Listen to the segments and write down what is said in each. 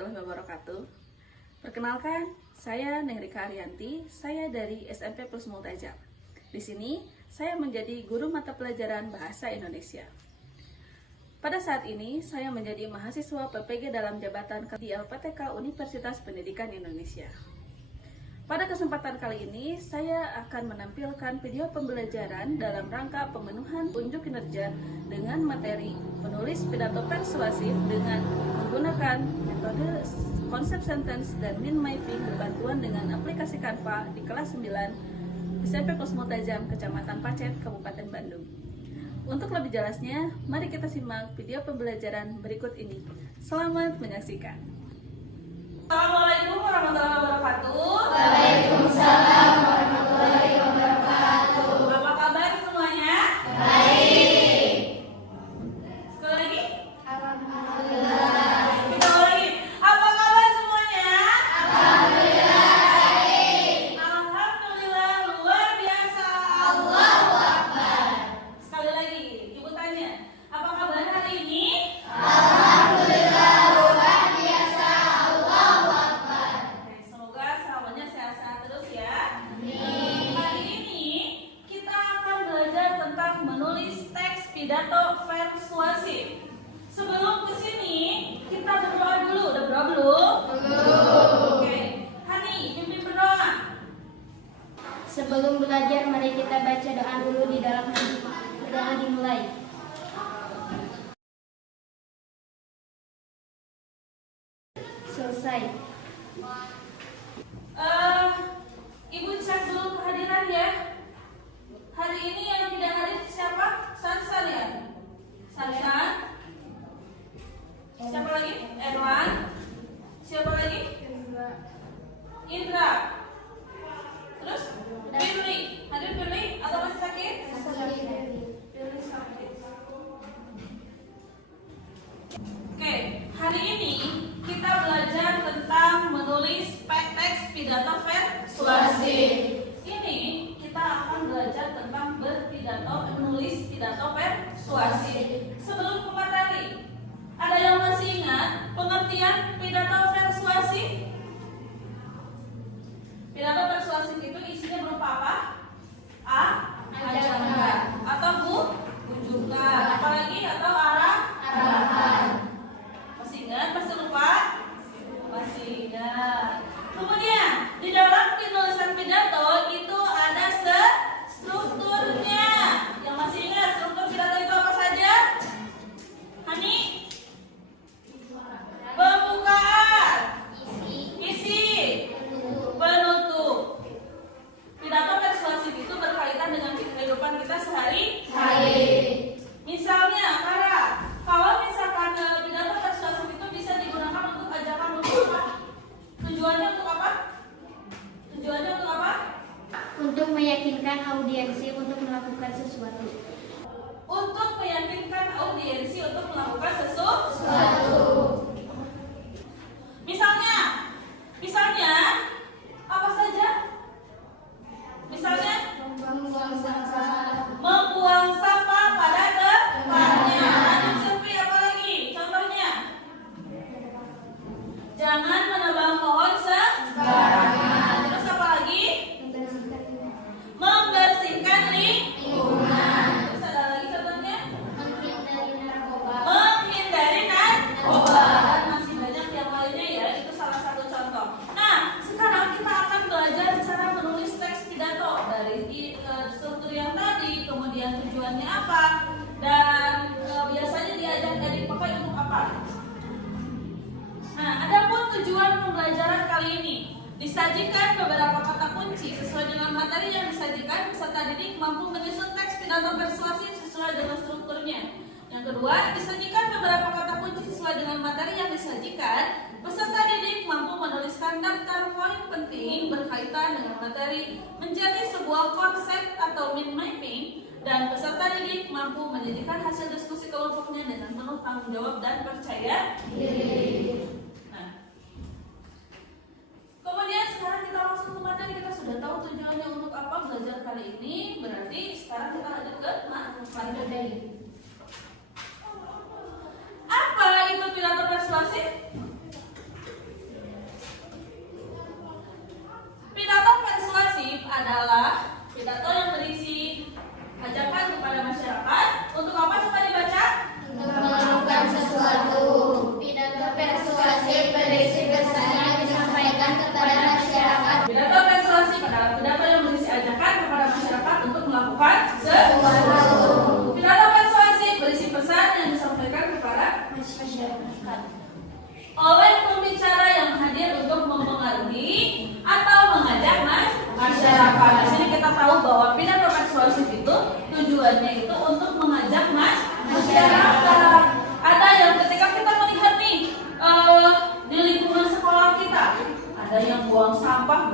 warahmatullahi wabarakatuh. Perkenalkan, saya Nehrika Arianti, saya dari SMP Plus Multajam. Di sini, saya menjadi guru mata pelajaran Bahasa Indonesia. Pada saat ini, saya menjadi mahasiswa PPG dalam jabatan di LPTK Universitas Pendidikan Indonesia. Pada kesempatan kali ini, saya akan menampilkan video pembelajaran dalam rangka pemenuhan unjuk kinerja dengan materi menulis pidato persuasif dengan menggunakan metode konsep sentence dan mind mapping berbantuan dengan aplikasi Canva di kelas 9 SMP Plus Multajam, Kecamatan Pacet, Kabupaten Bandung. Untuk lebih jelasnya, mari kita simak video pembelajaran berikut ini. Selamat menyaksikan. Assalamualaikum warahmatullahi wabarakatuh. Waalaikumsalam warahmatullahi wabarakatuh. Apa kabar semuanya? Baik. Sekali lagi. Alhamdulillah. Kita ulangi. Apa kabar semuanya? Alhamdulillah baik. Alhamdulillah luar biasa. Allahu Akbar. Sekali lagi, Ibu tanya, apa kabar hari ini? Alhamdulillah luar biasa. Allahu Akbar. Oke, semoga semuanya sehat-sehat terus ya. Amin. Hari ini kita akan belajar tentang menulis teks pidato persuasif. Sebelum ke sini, kita berdoa dulu. Udah berdoa belum? Belum. Oke, Hani, pimpin berdoa. Sebelum belajar, mari kita baca doa dulu di dalam hati. Doa dimulai. Selesai. Ibu cek dulu kehadiran ya. Hari ini yang tidak hadir siapa? Sansan ya? Sansan. Siapa lagi? Erwan. Siapa lagi? Indra. Terus? Firly. Hadir Firly atau masih sakit? Firly sakit. Oke, hari ini kita belajar tentang menulis teks pidato persuasif. Ini kita akan belajar tentang berpidato, menulis pidato persuasif. Sebelum ke materi, ada yang masih ingat pengertian pidato persuasif? Pidato persuasif itu isinya berupa apa? A. Ajakan atau bujukan, apalagi atau arahan. Masih ingat? Masih lupa? Masih ingat. Kemudian di dalam penulisan pidato itu ada strukturnya. Yang masih ingat struktur pidato itu apa saja? Hani? Pembukaan, isi, penutup. Pidato persuasif itu berkaitan dengan kehidupan kita sehari-hari. Misalnya, kalau misalkan pidato persuasif itu bisa digunakan untuk ajakan untuk apa? Tujuannya untuk apa? Tujuannya untuk apa? Untuk meyakinkan audiensi untuk melakukan sesuatu. Untuk meyakinkan audiensi untuk melakukan sesuatu. Misalnya apa saja? Misalnya membuang sampah pada tempatnya. Lanjut seperti apa lagi? Contohnya, jangan menebang pohon sembarangan. Terus apa lagi? Membersihkan lingkungan. Terus ada lagi contohnya? Menghindari narkoba. Dan masih banyak yang lainnya ya. Itu salah satu contoh. Nah, sekarang kita akan belajar cara menulis teks pidato dari struktur yang tadi, kemudian tujuannya apa, dan biasanya diajak dari pakai untuk apa. Nah, adapun tujuan pembelajaran kali ini, disajikan beberapa kata kunci sesuai dengan materi yang disajikan, peserta didik mampu menyusun teks pidato persuasif sesuai dengan strukturnya. Yang kedua, disajikan beberapa kata kunci sesuai dengan materi yang disajikan, peserta didik mampu menuliskan daftar poin penting berkaitan dengan materi menjadi sebuah konsep atau mind mapping, dan peserta didik mampu menjadikan hasil diskusi kelompoknya dengan penuh tanggung jawab dan percaya diri. Nah, kemudian sekarang kita langsung ke materi. Kita sudah tahu tujuannya untuk apa belajar kali ini. Berarti sekarang kita lanjut ke materi. Apa itu pidato persuasif?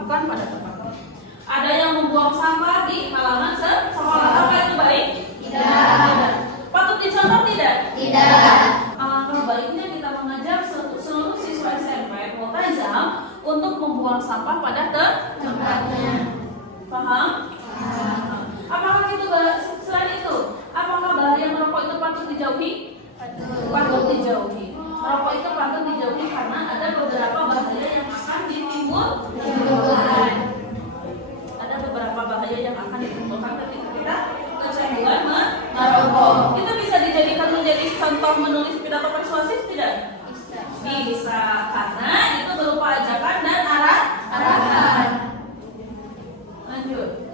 dilakukan pada tempatnya. Ada yang membuang sampah di halaman sekolah, apa itu baik? Tidak. Patut dicontoh tidak? Tidak. Alangkah baiknya kita mengajak seluruh siswa SMP Multazam untuk membuang sampah pada tempatnya. Paham? Apakah itu selain itu? Apakah bahaya merokok itu patut dijauhi? Patut dijauhi. Merokok itu patut dijauhi karena ada beberapa bahaya yang akan ditimbulkan. Ada beberapa bahaya yang akan ditimbulkan ketika kita kecanduan merokok. Itu bisa dijadikan menjadi contoh menulis pidato persuasif tidak? Bisa, karena itu berupa ajakan dan arahan. Lanjut.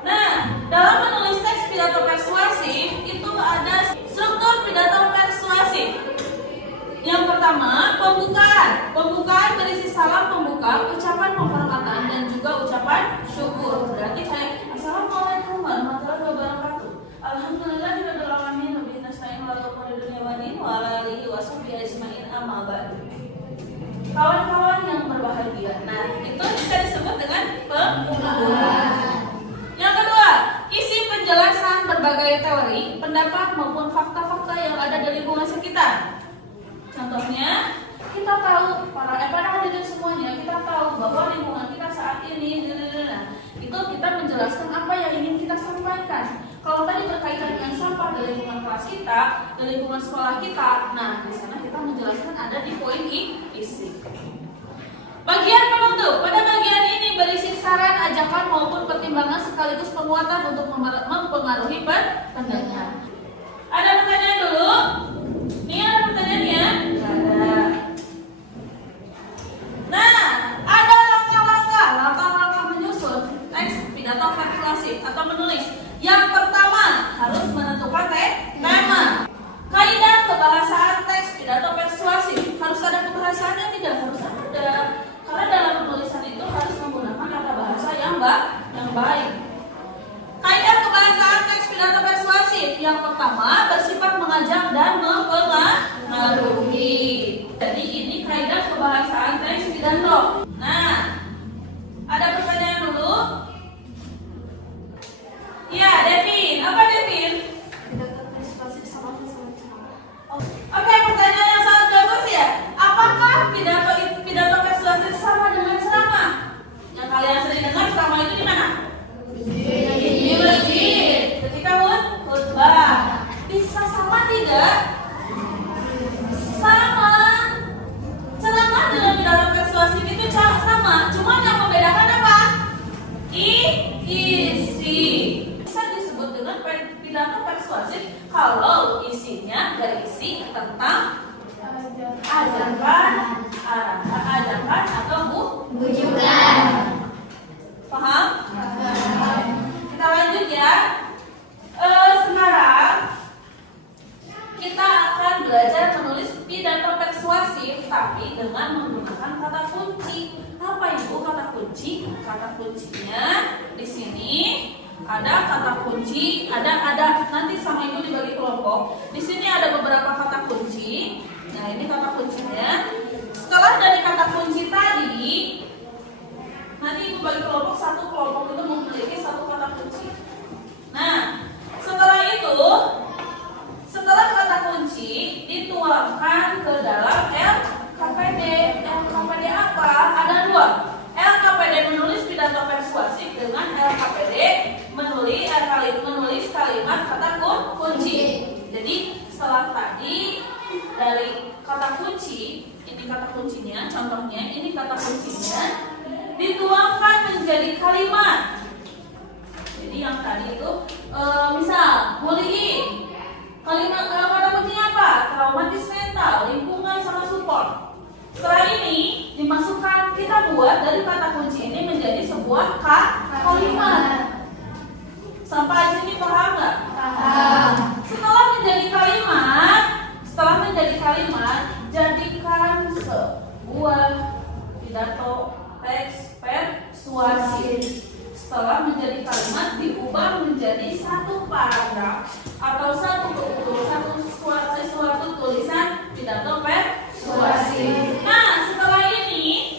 Nah, dalam menulis teks pidato persuasif itu ada struktur pidato persuasif. Yang pertama, pembukaan. Pembukaan berisi salam pembuka, ucapan penghormatan dan juga ucapan syukur. Berarti kayak Assalamualaikum warahmatullahi wabarakatuh. Alhamdulillahirabbil alamin wa bihi nasta'in ala umuri dunya wa din wa ala alihi wa sahbihi ajmain amma ba'du. Kawan-kawan yang berbahagia. Nah, itu bisa disebut dengan pembukaan. Yang kedua, isi penjelasan berbagai teori, pendapat maupun fakta-fakta yang ada di lingkungan sekitar. Contohnya, kita tahu para hadirin semuanya, kita tahu bahwa lingkungan kita saat ini, itu kita menjelaskan apa yang ingin kita sampaikan. Kalau tadi berkaitan dengan sampah di lingkungan kelas kita, di lingkungan sekolah kita, nah di sana kita menjelaskan ada di poin isi. Bagian penutup. Pada bagian ini berisi saran, ajakan maupun pertimbangan sekaligus penguatan untuk mempengaruhi pendengar. Ada pertanyaan dulu? Nih ada pertanyaannya? Ada. Nah, ada langkah-langkah menyusun teks pidato persuasif atau menulis. Yang pertama harus menentukan tema. Kaidah kebahasaan teks pidato persuasif. Harus ada kebahasaannya tidak? Harus ada. Karena dalam penulisan itu harus menggunakan tata bahasa yang baik. Kaidah kebahasaan teks pidato persuasif. Yang pertama bersifat mengajak dan mempengaruhi. Jadi ini kaidah kebahasaan teks pidato. Nah, ada pertanyaan dulu? Ya, Devin. Apa Devin? Oke, pertanyaan yang sangat bagus ya. Apakah pidato persuasif sama dengan ceramah? Yang kalian sering dengar ceramah itu di mana? Di masjid. Ketika khutbah. Bisa sama tidak? Sama. Ceramah dengan pidato persuasif itu sama. Cuma yang membedakan apa? Isi. Bisa disebut dengan pidato persuasif kalau isinya berisi tentang ajakan atau bujukan. Paham? Kita lanjut ya. Sekarang kita akan belajar menulis pidato persuasif tapi dengan menggunakan kata kunci. Apa itu kata kunci? Kata kuncinya di sini ada kata kunci, ada nanti sama ibu dibagi kelompok. Di sini ada beberapa kata kunci. Nah, ini kata kuncinya. Setelah dari kata kunci tadi, nanti ibu bagi kelompok, satu kelompok itu memiliki satu kata kunci. Nah, setelah kata kunci dituangkan ke dalam LKPD. LKPD apa? Ada dua. LKPD menulis pidato persuasif dengan LKPD menulis kalimat kata kunci. Jadi setelah tadi dari kata kunci, ini kata kuncinya, contohnya ini kata kuncinya dituangkan menjadi kalimat. Jadi yang tadi itu misal bullying, kalimat kata kuncinya apa? Traumatis mental, lingkungan sama support. Setelah ini dimasukkan, kita buat dari kata kunci ini menjadi sebuah kalimat. Sampai sini paham nggak? Paham. Setelah menjadi kalimat, jadikan sebuah pidato teks persuasif. Setelah menjadi kalimat diubah menjadi satu paragraf atau suatu tulisan pidato persuasif. Nah, setelah ini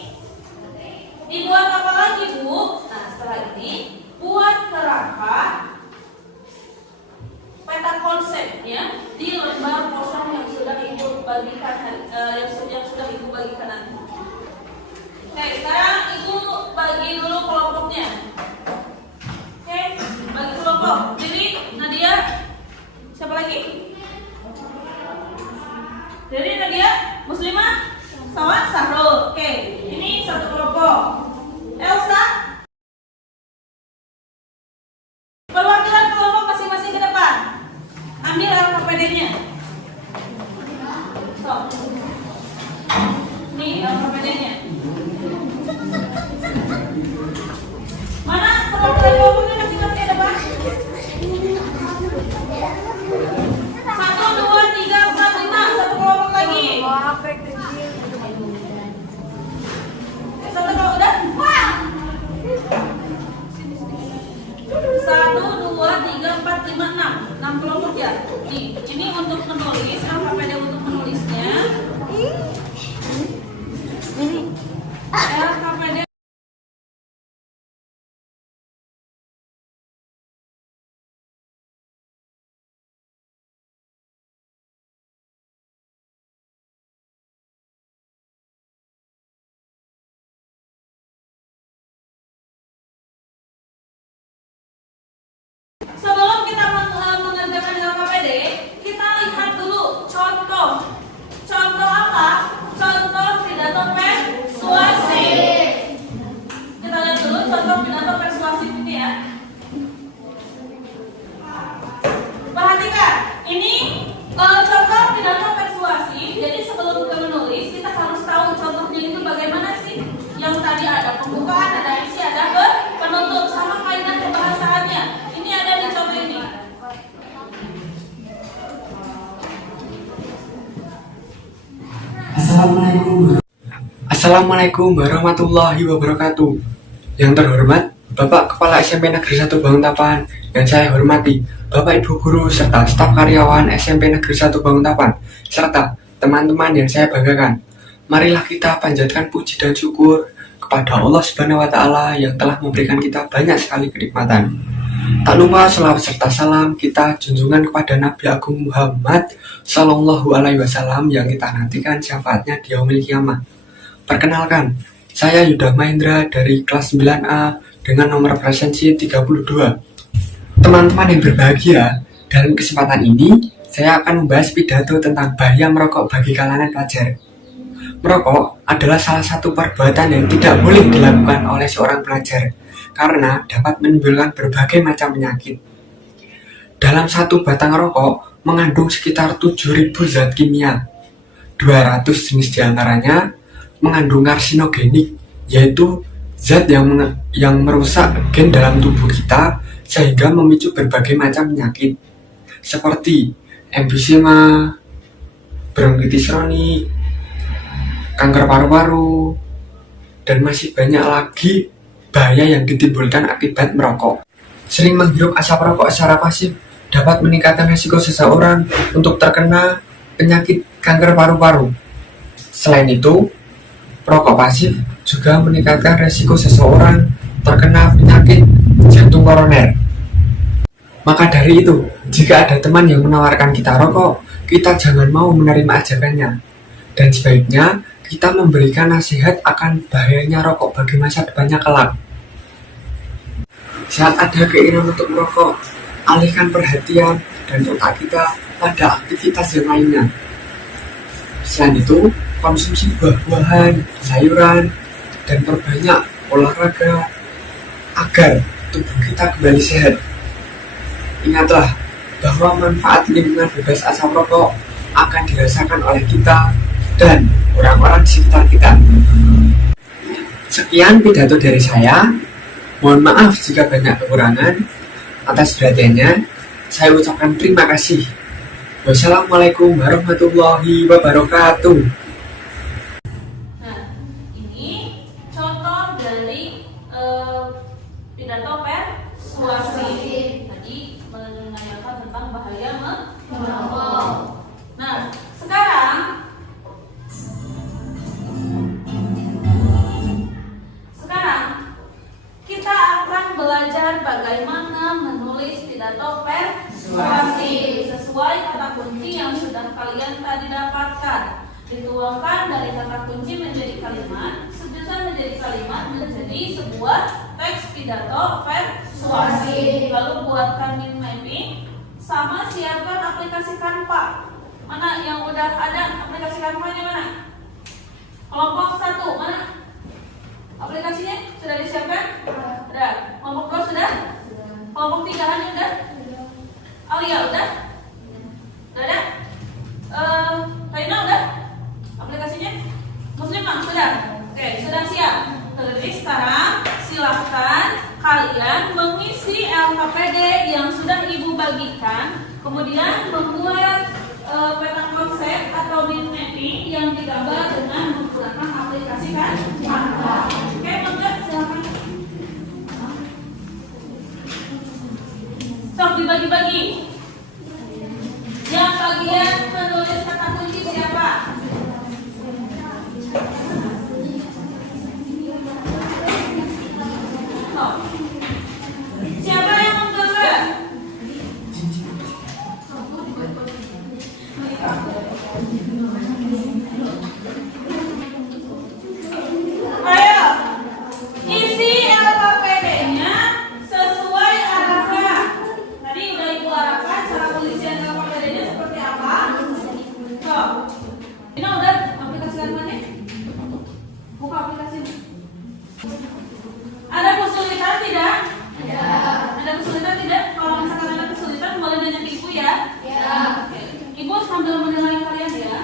yang sudah ibu bagikan nanti. Oke, sekarang ibu bagi dulu kelompoknya. Oke, bagi kelompok. Jadi Nadia, siapa lagi? Jadi Nadia, Muslimah, sama Sahrul. Oke, ini satu kelompok. Elsa, perwakilan kelompok masing-masing ke depan. Ambil LKPD-nya. So, ini LKPD-nya. Mana perwakilan kelompoknya masing-masing ke depan? 1, 2, 3, 4, 5. Satu kelompok lagi. Satu kelompok udah? 1, 2, 3, 4, 5, 6. 6 kelompok ya. Nih, ini untuk menulis, LKPD untuk menulisnya. LKPD sebelum kita mengerjakan LKPD, kita lihat dulu contoh. Contoh apa? Contoh pidato persuasif. Kita lihat dulu contoh pidato persuasif ini ya. Perhatikan, ini contoh pidato persuasif. Jadi sebelum kita menulis, kita harus tahu contohnya itu bagaimana sih. Yang tadi ada pembukaan, ada isi, ada penutup, sama kaidah kebahasaannya. Ini ada di contoh ini. Assalamualaikum warahmatullahi wabarakatuh. Yang terhormat Bapak Kepala SMP Negeri 1 Banguntapan, yang saya hormati Bapak Ibu Guru serta staf karyawan SMP Negeri 1 Banguntapan, serta teman-teman yang saya banggakan. Marilah kita panjatkan puji dan syukur kepada Allah Subhanahu wa Ta'ala yang telah memberikan kita banyak sekali kenikmatan. Tak lupa selawat serta salam kita junjungan kepada Nabi Agung Muhammad Sallallahu Alaihi Wasallam yang kita nantikan syafaatnya di yaumil kiamah. Perkenalkan, saya Yuda Mahendra dari kelas 9A dengan nomor presensi 32. Teman-teman yang berbahagia, dalam kesempatan ini saya akan membahas pidato tentang bahaya merokok bagi kalangan pelajar. Merokok adalah salah satu perbuatan yang tidak boleh dilakukan oleh seorang pelajar karena dapat menimbulkan berbagai macam penyakit. Dalam satu batang rokok mengandung sekitar 7.000 zat kimia. 200 jenis diantaranya mengandung karsinogenik, yaitu zat yang merusak gen dalam tubuh kita sehingga memicu berbagai macam penyakit seperti emfisema, bronkitis kronik, kanker paru-paru, dan masih banyak lagi bahaya yang ditimbulkan akibat merokok. Sering menghirup asap rokok secara pasif dapat meningkatkan risiko seseorang untuk terkena penyakit kanker paru-paru. Selain itu, perokok pasif juga meningkatkan risiko seseorang terkena penyakit jantung koroner. Maka dari itu, jika ada teman yang menawarkan kita rokok, kita jangan mau menerima ajakannya. Dan sebaiknya kita memberikan nasihat akan bahayanya rokok bagi masa depannya kelak. Saat ada keinginan untuk merokok, alihkan perhatian dan otak kita pada aktivitas yang lainnya. Selain itu, konsumsi buah-buahan, sayuran, dan perbanyak olahraga agar tubuh kita kembali sehat. Ingatlah bahwa manfaat lingkungan bebas asap rokok akan dirasakan oleh kita dan orang-orang di sekitar kita. Sekian pidato dari saya. Mohon maaf jika banyak kekurangan. Atas perhatiannya, saya ucapkan terima kasih. Wassalamualaikum warahmatullahi wabarakatuh. Nah, ini contoh dari pidato persuasif. Tadi menanyakan tentang bahaya merokok. Nah, sekarang kita akan belajar bagaimana menulis pidato persuasif sesuai kata kunci yang sudah kalian tadi dapatkan. Ditulis Kembangkan dari kata kunci menjadi kalimat, susunan menjadi kalimat menjadi sebuah teks pidato persuasi. Lalu buatkan mind mapping sama siapkan aplikasi Canva. Mana yang udah ada aplikasi Canva-nya mana? Kelompok 1 mana? Aplikasinya sudah disiapkan? Sudah. Kelompok 2 sudah? Kelompok 3 Hani udah? Alia udah? Udah ada? Raina udah? Aplikasinya? Muslimah sudah? Oke, sudah siap. Jadi sekarang silahkan kalian mengisi LKPD yang sudah ibu bagikan, kemudian membuat peta konsep atau mind mapping yang digambar dengan menggunakan aplikasi Canva. Oke, mangga silakan. Sok dibagi-bagi. Yang bagian menulis kata kunci siapa? Sok. Siapa yang menggambar? Ayo, isi LKPD-nya sesuai arahan. Tadi udah ibu arahkan cara pengisian LKPD-nya seperti apa. So, ini udah aplikasi mana? Buka aplikasinya. Ada kesulitan tidak? Ya. Ada kesulitan tidak? Kalau misalkan ada kesulitan boleh nanya ke ibu ya. Ya. Oke. Ibu sambil menilai kalian ya.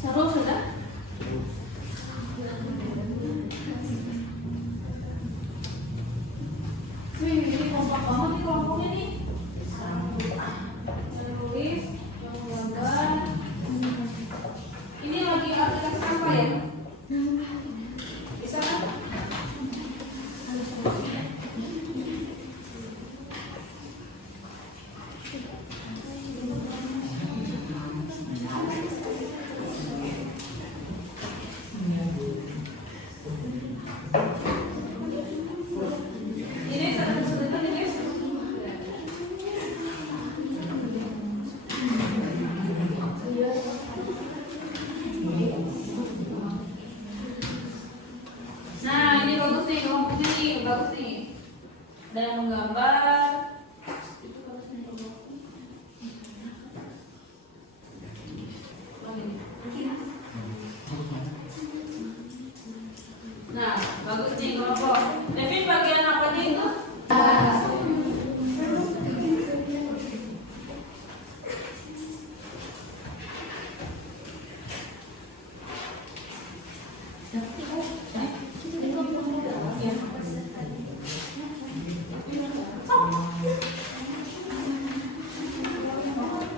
Seru sudah? Wih, ini kompak banget nih kelompoknya nih. Menulis, menggambar. Ini lagi aplikasi apa ya? Bisa kan? Ini ada kesulitan nih guys. Nah, ini bagus nih, kelompoknya nih, bagus nih. Ada yang menggambar. Nah, bagus nih kelompok. Devin bagian apa nih itu?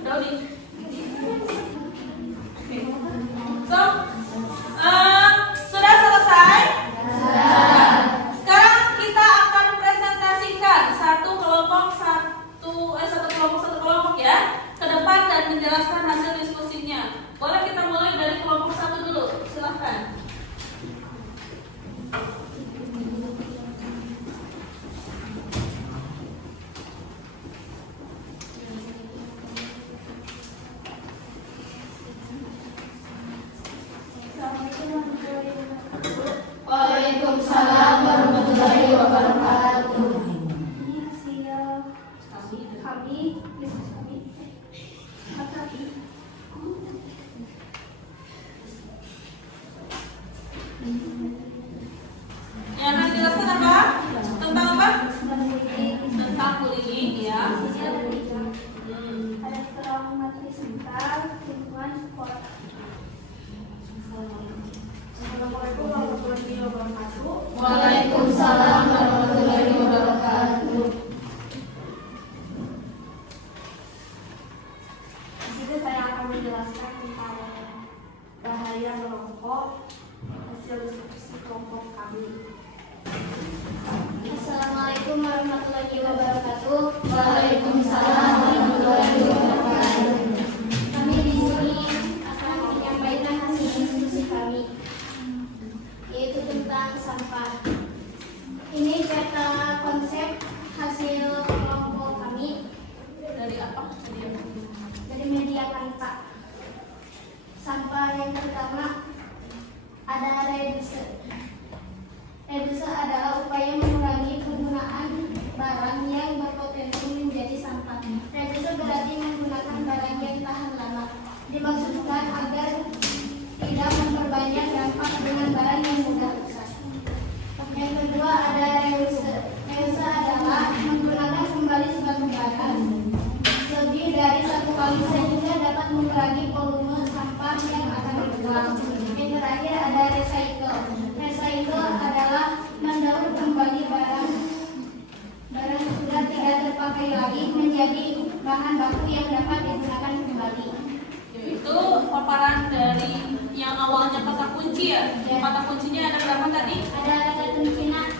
Daudi. So, sudah selesai? Sekarang kita akan presentasikan satu kelompok ya ke depan dan menjelaskan hasil diskusinya. Boleh kita mulai dari kelompok 1 dulu, silahkan. Waalaikumsalam warahmatullahi wabarakatuh. Ini hasil kami Yang akan dijelaskan apa? Tentang apa? Tentang bullying ya. ada keterangan materi sebentar lingkungan sekolah. Assalamualaikum warahmatullahi wabarakatuh. Waalaikumsalam warahmatullahi wabarakatuh. Di sini saya akan menjelaskan tentang bahaya merokok hasil diskusi kelompok kami. Assalamualaikum warahmatullahi wabarakatuh. Waalaikumsalam warahmatullahi wabarakatuh. Kami di sini akan menyampaikan hasil diskusi kami, yaitu tentang sampah. Ini peta konsep hasil kelompok kami Dari apa? dari media kanvas. Sampah yang pertama ada reduce. Reduce adalah upaya mengurangi penggunaan barang yang berpotensi menjadi sampah. Reduce berarti menggunakan barang yang tahan lama. Dimaksudkan agar tidak memperbanyak dampak dengan barang yang mudah rusak. Yang kedua ada reuse. Reuse adalah menggunakan kembali suatu barang lebih dari satu kali sehingga dapat mengurangi volume sampah yang akan dibuang. Yang terakhir ada recycle. Recycle adalah mendaur kembali barang yang sudah tidak terpakai lagi menjadi bahan baku yang dapat digunakan kembali. Itu paparan dari yang awalnya kata kunci ya. Ya. Kata kuncinya ada berapa tadi? Ada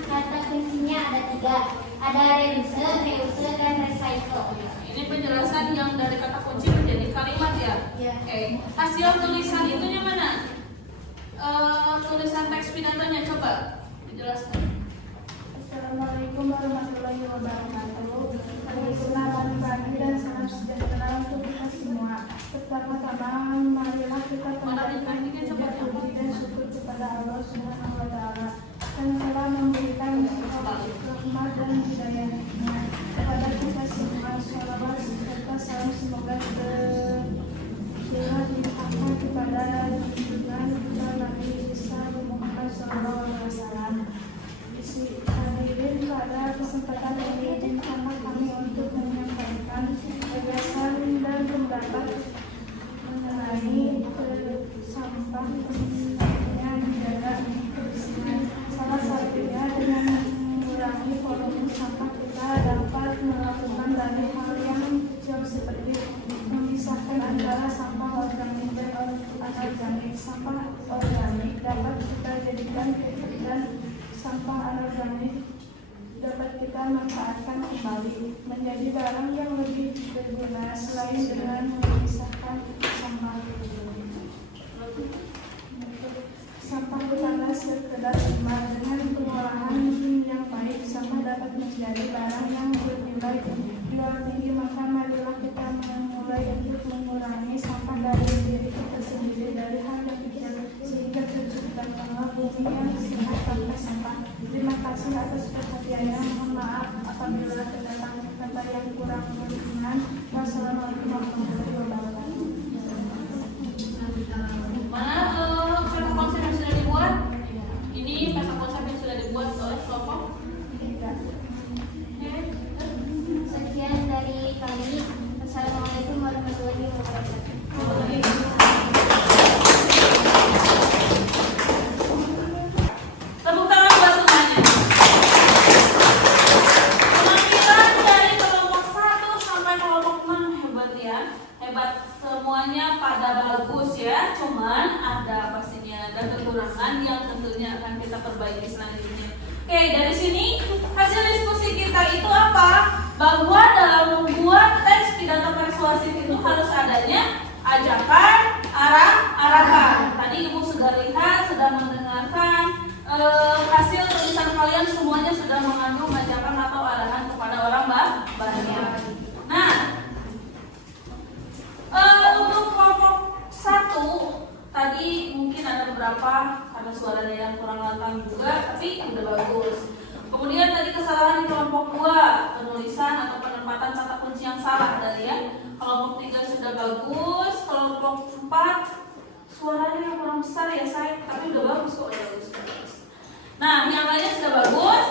kata kuncinya ada 3. Ada reuse, reuse, dan recycle. Ini penjelasan yang dari kata kunci menjadi kalimat ya. Ya. Oke. Hasil tulisan itunya mana? Tulisan teks pidatonya coba dijelaskan. Assalamualaikum warahmatullahi wabarakatuh. Perkenalkan kami dan salam sejahtera untuk kita semua. Pertama-tama, marilah kita panjatkan puji dan syukur kepada Allah Subhanahu wa Ta'ala yang telah memberikan rahmat dan hidayah-Nya kepada kita semua. Shalawat serta salam semoga dilimpahkan kepada junjungan kita Nabi besar Muhammad SAW. Hadirin, pada kesempatan ini izinkanlah kami untuk menyampaikan gagasan dan pendapat mengenai sampah pentingnya menjaga kebersihan. Salah satunya dengan mengurangi volume sampah kita dapat melakukan banyak hal yang kecil seperti memisahkan antara sampah organik dan anorganik. Sampah organik dapat kita jadikan dan sampah anorganik dapat kita manfaatkan kembali menjadi barang yang lebih berguna selain dengan memisahkan sampah. Sampah bukanlah sekedar limbah. Dengan pengolahan yang baik, sampah dapat menjadi barang yang bernilai jual tinggi. Maka marilah kita memulai untuk mengurangi sampah dari diri kita sendiri, dari hal yang kecil sehingga terciptakanlah bumi yang sehat tanpa sampah. Terima kasih atas perhatiannya. Mohon maaf apabila terdapat kata yang kurang berkenan. Wassalamualaikum warahmatullahi wabarakatuh. Mana peta konsep yang sudah dibuat? Ini peta konsep yang sudah dibuat oleh kelompok. Sekian dari kami. Assalamualaikum warahmatullahi wabarakatuh. Tepuk tangan buat semuanya. Penampilan dari kelompok 1 sampai kelompok 6 hebat ya. Hebat semuanya pada bagus ya. Cuman ada pastinya ada kekurangan yang tentunya akan kita perbaiki selanjutnya. Oke, dari sini hasil diskusi kita itu apa? Bahwa dalam membuat teks pidato persuasif itu harus adanya ajakan, arahan. Tadi Ibu sudah lihat, sudah mendengarkan hasil tulisan kalian semuanya sudah mengandung ajakan atau arahan kepada orang banyak. Nah, untuk kelompok 1 tadi mungkin ada beberapa karena suaranya yang kurang lantang juga, tapi udah bagus. Kemudian tadi kesalahan di kelompok 2, penulisan atau penempatan kata kunci yang salah tadi ya. Kelompok 3 sudah bagus, kelompok 4 suaranya yang kurang besar ya say, tapi udah bagus kok, udah bagus. Nah, yang lainnya sudah bagus.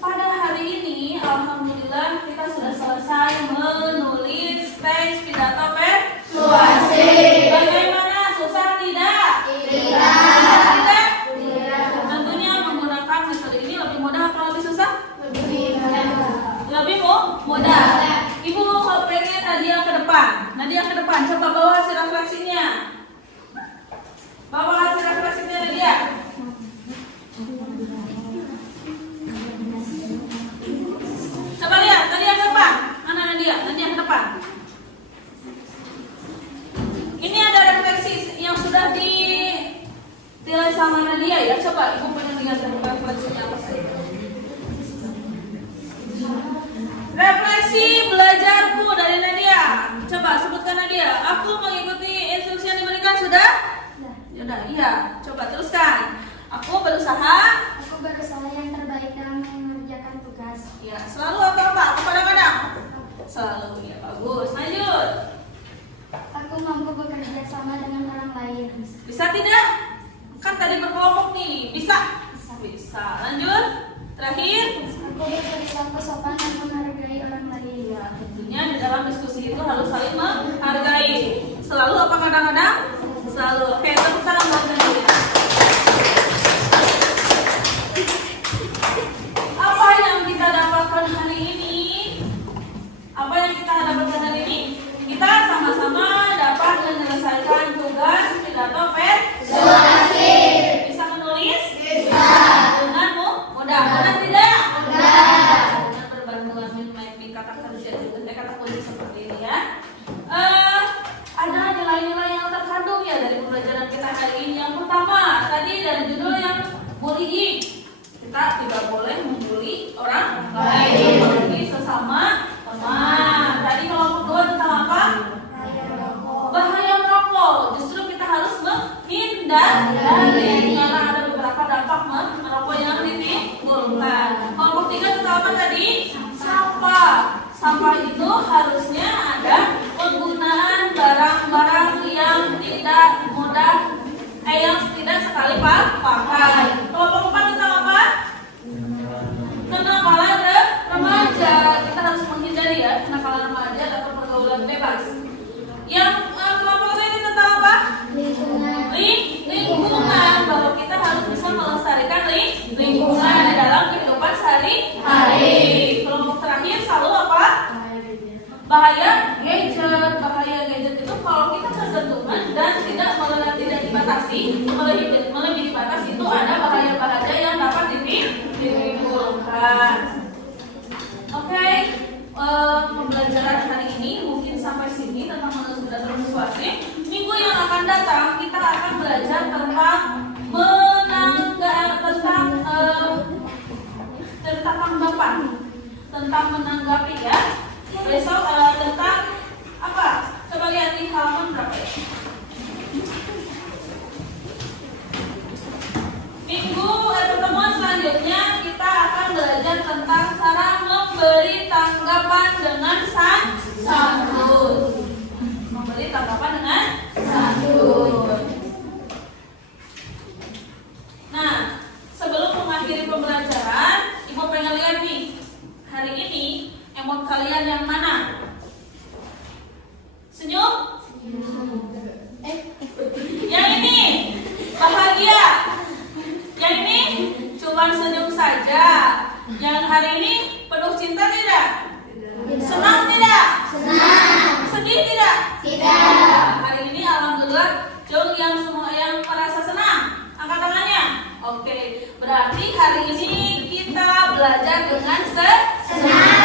Pada hari ini, alhamdulillah kita sudah selesai menulis teks pidato persuasif. Bagaimana? Susah tidak? Tidak. Tentunya menggunakan metode ini lebih mudah atau lebih susah? Lebih mudah. Ibu kalau pengen tadi yang ke depan. Nanti yang ke depan coba bawa hasil refleksinya. Bawa hasil refleksinya Nadia. Nadia ya, coba Ibu pengen lihat referensinya apa saja. Refleksi belajarku dari Nadia. Coba sebutkan Nadia. Aku mengikuti instruksi yang diberikan sudah? Sudah, iya. Coba teruskan. Aku berusaha yang terbaik dalam mengerjakan tugas. ya, selalu apa-apa? Aku kadang-kadang selalu ya, bagus. Lanjut. Aku mampu bekerja sama dengan orang lain. Bisa tidak? Kan tadi berkelompok nih. Bisa? Bisa. Lanjut. Terakhir. Aku berperilaku sopan dan menghargai orang lain. Ya, tentunya di dalam diskusi itu harus saling menghargai. Selalu apa kadang-kadang? Selalu. Oke, tepuk tangan buat Nadia. Apa yang kita dapatkan hari ini? Apa yang kita dapatkan hari ini? Kita sama-sama dapat menyelesaikan tugas pidato persuasif. Bisa menulis? Bisa. Dengan mudah. Mudah tidak? Mudah. Dengan berbantuan mapping kata kerja juga kata kunci seperti ini ya. Ada nilai-nilai yang terkandung ya dari pembelajaran kita hari ini. Yang pertama, tadi dari judul yang bullying. Kita tidak boleh membuli orang lain, apalagi sesama teman. Tadi kelompok 2 tentang apa? Bahaya merokok. Justru kita harus menghindari karena ada beberapa dampak merokok yang ditimbulkan. Kelompok 3 tentang apa tadi? Sampah. Sampah itu harusnya ada penggunaan barang-barang yang tidak mudah, yang tidak sekali pakai. Kelompok 4 tentang apa? Kenakalan remaja. Kita harus menghindari ya kenakalan remaja atau pergaulan bebas. Yang kelompok ini tentang apa? Lingkungan. Bahwa kita harus bisa melestarikan lingkungan di dalam kehidupan sehari-hari. Kelompok terakhir selalu apa? Bahaya gadget. Bahaya gadget itu kalau kita kesentuhan dan tidak dibatasi, melebihi batas, itu ada bahaya-bahaya yang dapat ditimbulkan. Oke, pembelajaran hari ini mungkin sampai sini tentang menulis pidato persuasif. Minggu yang akan datang kita akan belajar tentang tentang menanggapi ya. Besok tentang apa? Coba lihat di halaman berapa ya? Pertemuan selanjutnya kita akan belajar tentang cara memberi tanggapan dengan santun. Memberi tanggapan dengan santun. Nah, sebelum mengakhiri pembelajaran, Ibu pengen lihat nih, hari ini emot kalian yang mana? Senyum? Yang ini bahagia. Yang ini cuma senyum saja. Yang hari ini penuh cinta tidak? Senang tidak? Senang. Sedih tidak? Tidak. Hari ini alhamdulillah Jong yang semua yang merasa senang. Angkat tangannya. Oke, berarti hari ini kita belajar dengan senang.